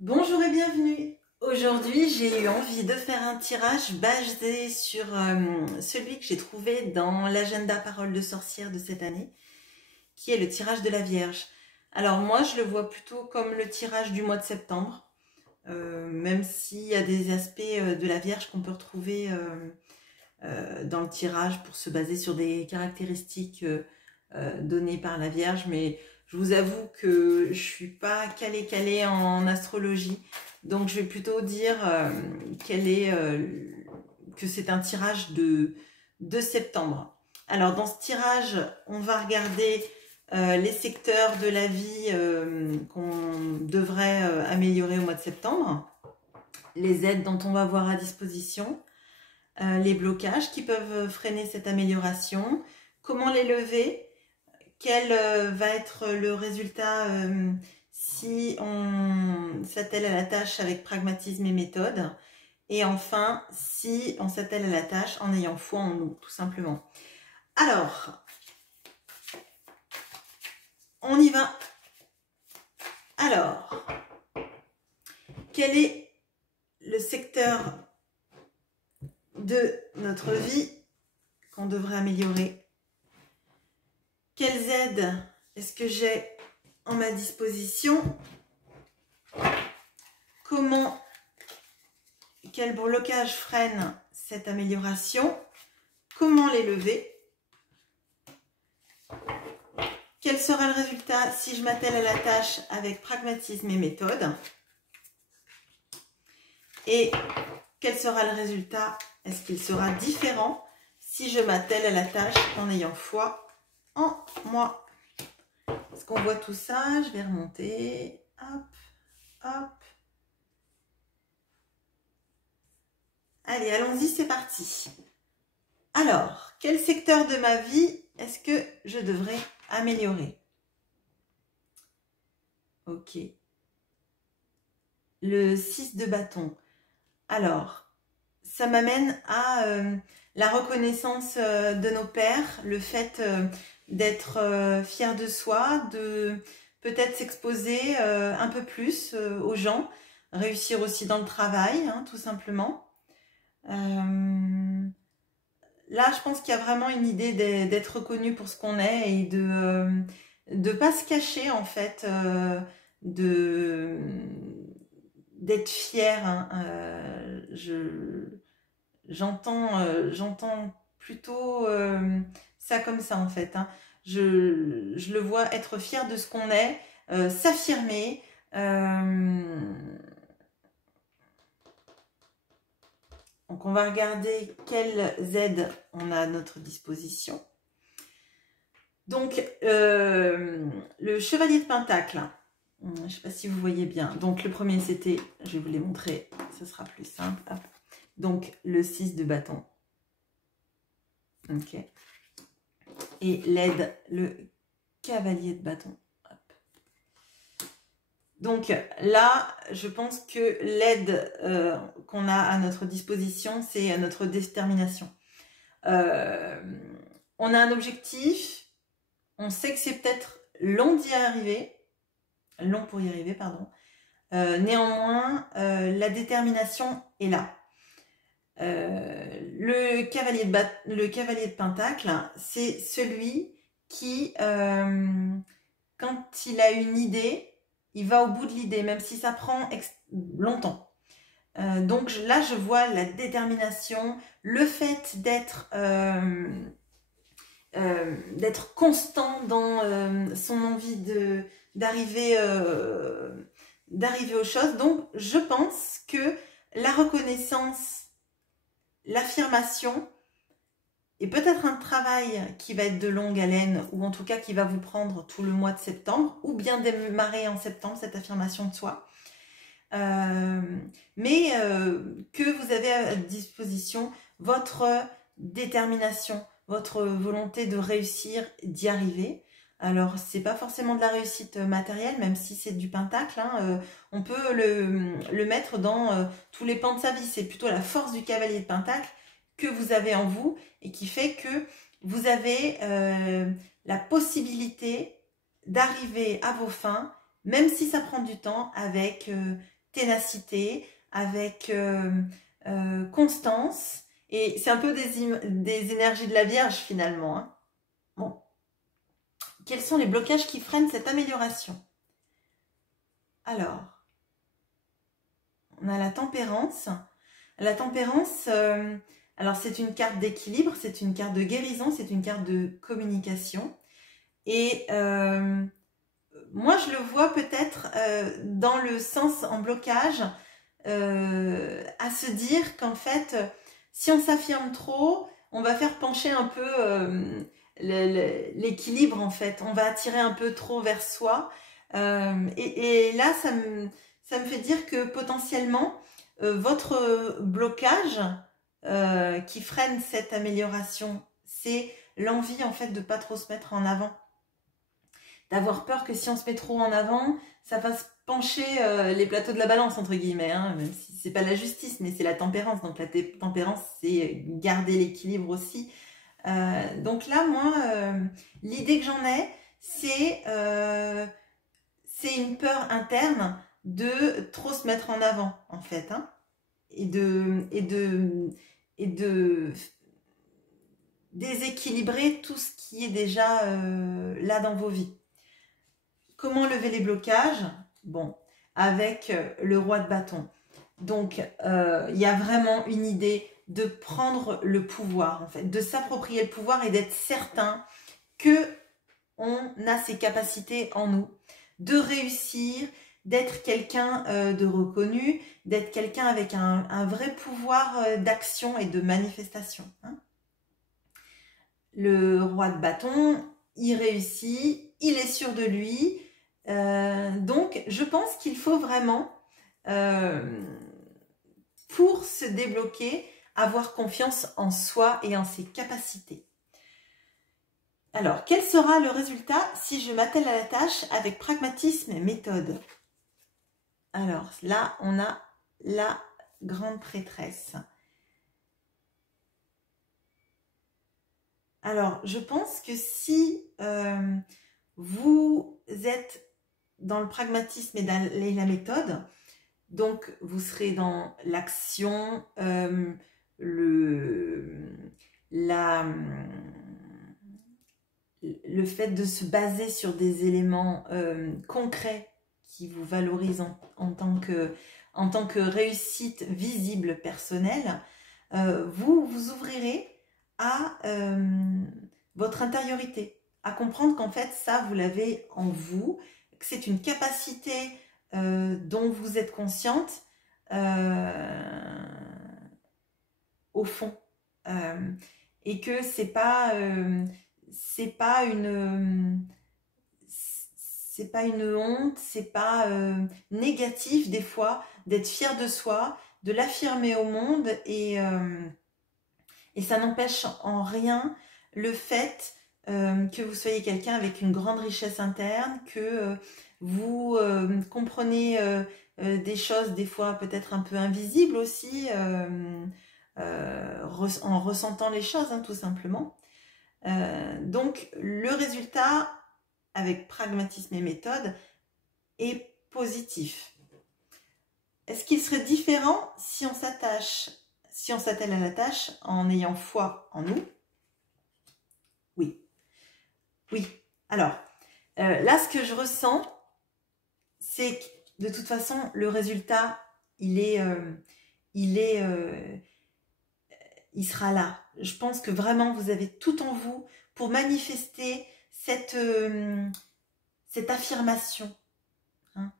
Bonjour et bienvenue. Aujourd'hui, j'ai eu envie de faire un tirage basé sur celui que j'ai trouvé dans l'agenda Parole de sorcière de cette année, qui est le tirage de la Vierge. Alors moi, je le vois plutôt comme le tirage du mois de septembre, même s'il y a des aspects de la Vierge qu'on peut retrouver dans le tirage pour se baser sur des caractéristiques données par la Vierge, mais je vous avoue que je suis pas calée en astrologie, donc je vais plutôt dire que c'est un tirage de septembre. Alors dans ce tirage, on va regarder les secteurs de la vie qu'on devrait améliorer au mois de septembre, les aides dont on va avoir à disposition, les blocages qui peuvent freiner cette amélioration, comment les lever, quel va être le résultat si on s'attelle à la tâche avec pragmatisme et méthode, et enfin si on s'attelle à la tâche en ayant foi en nous, tout simplement. Alors, on y va. Alors, quel est le secteur de notre vie qu'on devrait améliorer? Quelles aides est-ce que j'ai en ma disposition? Quel blocage freine cette amélioration? Comment les lever? Quel sera le résultat si je m'attelle à la tâche avec pragmatisme et méthode? Et quel sera le résultat? Est-ce qu'il sera différent si je m'attelle à la tâche en ayant foi en moi? Est-ce qu'on voit tout ça? Je vais remonter. Hop, hop. Allez, allons-y, c'est parti. Alors, quel secteur de ma vie est-ce que je devrais améliorer? Ok. Le 6 de bâton. Alors, ça m'amène à la reconnaissance de nos pères, le fait d'être fier de soi, de peut-être s'exposer un peu plus aux gens, réussir aussi dans le travail, hein, tout simplement. Là, je pense qu'il y a vraiment une idée d'être reconnu pour ce qu'on est et de pas se cacher, en fait, d'être fier. Hein. J'entends plutôt ça comme ça, en fait. Hein. Je le vois être fier de ce qu'on est, s'affirmer. Donc, on va regarder quelles aides on a à notre disposition. Donc, le chevalier de Pentacle. Je ne sais pas si vous voyez bien. Donc, le premier, c'était, je vais vous les montrer, ce sera plus simple. Hop. Donc, le 6 de bâton. Ok. Et l'aide, le cavalier de bâton. Donc là, je pense que l'aide qu'on a à notre disposition, c'est notre détermination. On a un objectif, on sait que c'est peut-être long d'y arriver, long pour y arriver, pardon. Néanmoins, la détermination est là. Le cavalier de Pentacle, c'est celui qui, quand il a une idée, il va au bout de l'idée, même si ça prend longtemps. Donc là, je vois la détermination, le fait d'être constant dans son envie d'arriver aux choses. Donc, je pense que la reconnaissance, l'affirmation, et peut-être un travail qui va être de longue haleine, ou en tout cas qui va vous prendre tout le mois de septembre, ou bien démarrer en septembre cette affirmation de soi. Mais que vous avez à disposition votre détermination, votre volonté de réussir, d'y arriver. Alors, c'est pas forcément de la réussite matérielle, même si c'est du pentacle. Hein, on peut le mettre dans tous les pans de sa vie. C'est plutôt la force du cavalier de pentacle que vous avez en vous et qui fait que vous avez la possibilité d'arriver à vos fins, même si ça prend du temps, avec ténacité, avec constance. Et c'est un peu des énergies de la Vierge finalement, hein. Bon. Quels sont les blocages qui freinent cette amélioration? Alors, on a la tempérance. La tempérance, alors c'est une carte d'équilibre, c'est une carte de guérison, c'est une carte de communication. Et moi, je le vois peut-être dans le sens en blocage, à se dire qu'en fait, si on s'affirme trop, on va faire pencher un peu l'équilibre en fait. On va attirer un peu trop vers soi. Et là, ça me fait dire que potentiellement, votre blocage qui freine cette amélioration, c'est l'envie en fait de pas trop se mettre en avant. D'avoir peur que si on se met trop en avant, ça fasse pencher les plateaux de la balance, entre guillemets, hein, même si c'est pas la justice, mais c'est la tempérance. Donc la tempérance, c'est garder l'équilibre aussi. Donc là, moi, l'idée que j'en ai, c'est une peur interne de trop se mettre en avant, en fait, hein, et de déséquilibrer tout ce qui est déjà là dans vos vies. Comment lever les blocages? Bon, avec le roi de bâton. Donc, il y a vraiment une idée de prendre le pouvoir, en fait, de s'approprier le pouvoir et d'être certain que on a ces capacités en nous, de réussir, d'être quelqu'un de reconnu, d'être quelqu'un avec un vrai pouvoir d'action et de manifestation, hein. Le roi de bâton, il réussit, il est sûr de lui. Donc, je pense qu'il faut vraiment, pour se débloquer, avoir confiance en soi et en ses capacités. Alors, quel sera le résultat si je m'attelle à la tâche avec pragmatisme et méthode? Alors, là, on a la grande prêtresse. Alors, je pense que si vous êtes dans le pragmatisme et dans la méthode, donc vous serez dans l'action, le fait de se baser sur des éléments concrets qui vous valorisent en tant que réussite visible personnelle, vous vous ouvrirez à votre intériorité, à comprendre qu'en fait ça vous l'avez en vous, que c'est une capacité dont vous êtes consciente au fond, et que c'est pas une honte, c'est pas négatif des fois d'être fier de soi, de l'affirmer au monde, et ça n'empêche en rien le fait que vous soyez quelqu'un avec une grande richesse interne, que vous comprenez des choses des fois peut-être un peu invisibles aussi, en ressentant les choses, hein, tout simplement. Donc le résultat avec pragmatisme et méthode est positif. Est-ce qu'il serait différent si on s'attelle à la tâche en ayant foi en nous? Oui. Oui. Alors, là, ce que je ressens, c'est que de toute façon, le résultat, il sera là. Je pense que vraiment, vous avez tout en vous pour manifester cette affirmation. Hein.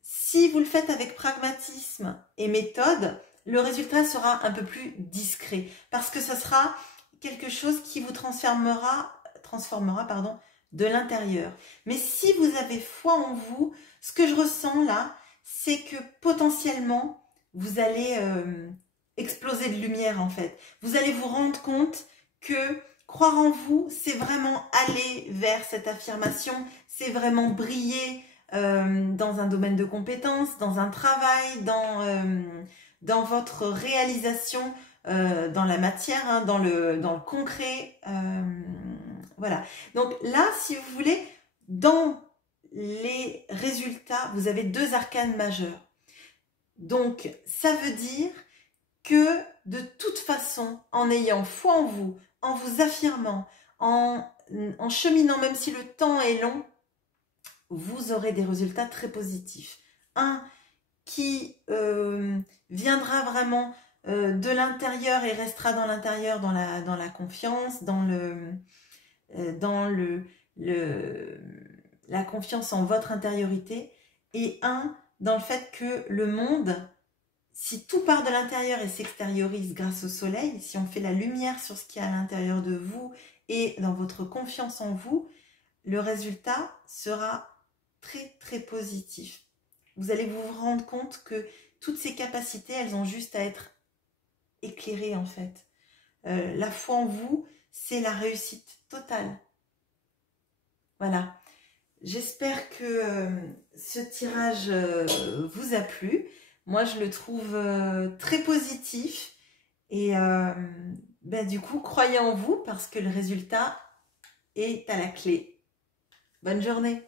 Si vous le faites avec pragmatisme et méthode, le résultat sera un peu plus discret, parce que ce sera quelque chose qui vous transformera de l'intérieur. Mais si vous avez foi en vous, ce que je ressens là, c'est que potentiellement, vous allez exploser de lumière en fait. Vous allez vous rendre compte que croire en vous, c'est vraiment aller vers cette affirmation, c'est vraiment briller dans un domaine de compétences, dans un travail, dans votre réalisation, dans la matière, hein, dans le concret. Voilà. Donc là, si vous voulez, dans les résultats, vous avez deux arcanes majeurs. Donc, ça veut dire que de toute façon, en ayant foi en vous affirmant, en cheminant, même si le temps est long, vous aurez des résultats très positifs. Un qui viendra vraiment de l'intérieur et restera dans l'intérieur, dans la confiance, dans la confiance en votre intériorité, et un dans le fait que le monde, si tout part de l'intérieur et s'extériorise grâce au soleil, si on fait la lumière sur ce qui est à l'intérieur de vous et dans votre confiance en vous, le résultat sera très très positif. Vous allez vous rendre compte que toutes ces capacités, elles ont juste à être éclairées en fait. La foi en vous, c'est la réussite totale. Voilà. J'espère que ce tirage vous a plu. Moi, je le trouve très positif. Et du coup, croyez en vous parce que le résultat est à la clé. Bonne journée!